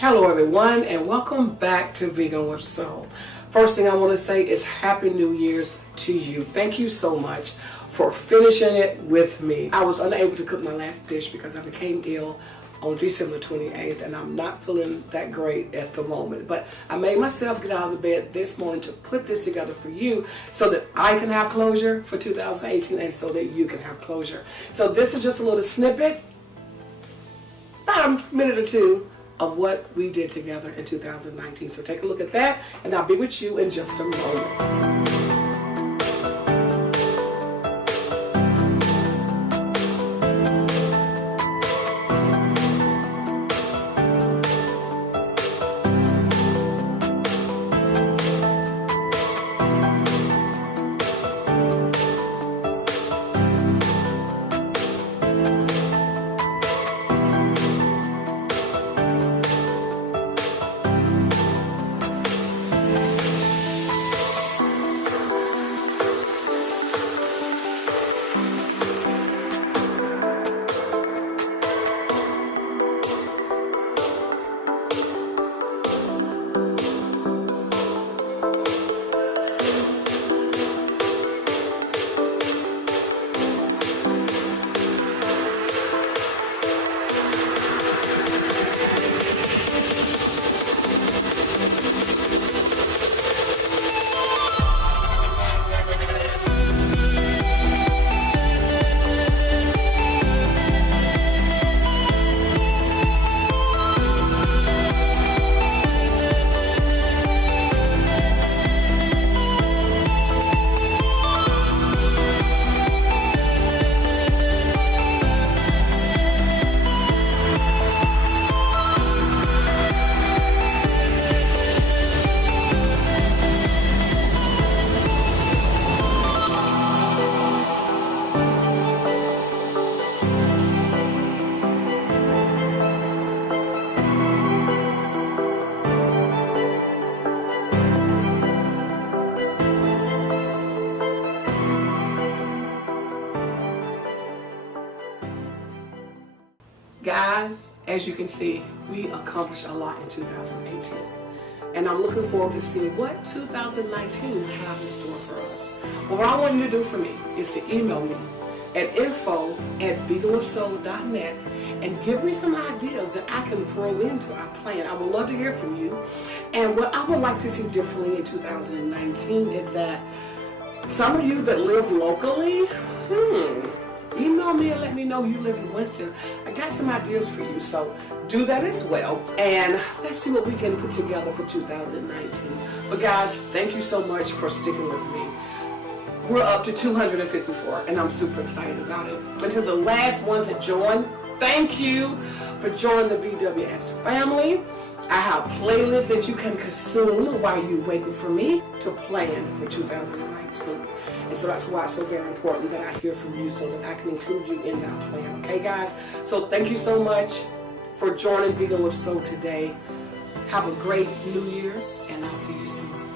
Hello everyone, and welcome back to VWS Family. First thing I want to say is Happy New Year's to you. Thank you so much for finishing it with me. I was unable to cook my last dish because I became ill on December 28th and I'm not feeling that great at the moment. But I made myself get out of the bed this morning to put this together for you so that I can have closure for 2018 and so that you can have closure. So this is just a little snippet, about a minute or two, of what we did together in 2019. So take a look at that and I'll be with you in just a moment. Guys, as you can see, we accomplished a lot in 2018. And I'm looking forward to seeing what 2019 will have in store for us. Well, what I want you to do for me is to email me at info@VWSsoul.net and give me some ideas that I can throw into our plan. I would love to hear from you. And what I would like to see differently in 2019 is that some of you that live locally, email me and let me know you live in Winston. I got some ideas for you, so do that as well. And let's see what we can put together for 2019. But guys, thank you so much for sticking with me. We're up to 254, and I'm super excited about it. And to the last ones that joined, thank you for joining the VWS family. I have playlists that you can consume while you're waiting for me to plan for 2019. And so that's why it's so very important that I hear from you so that I can include you in that plan. Okay, guys? So thank you so much for joining VWS Soul today. Have a great New Year's, and I'll see you soon.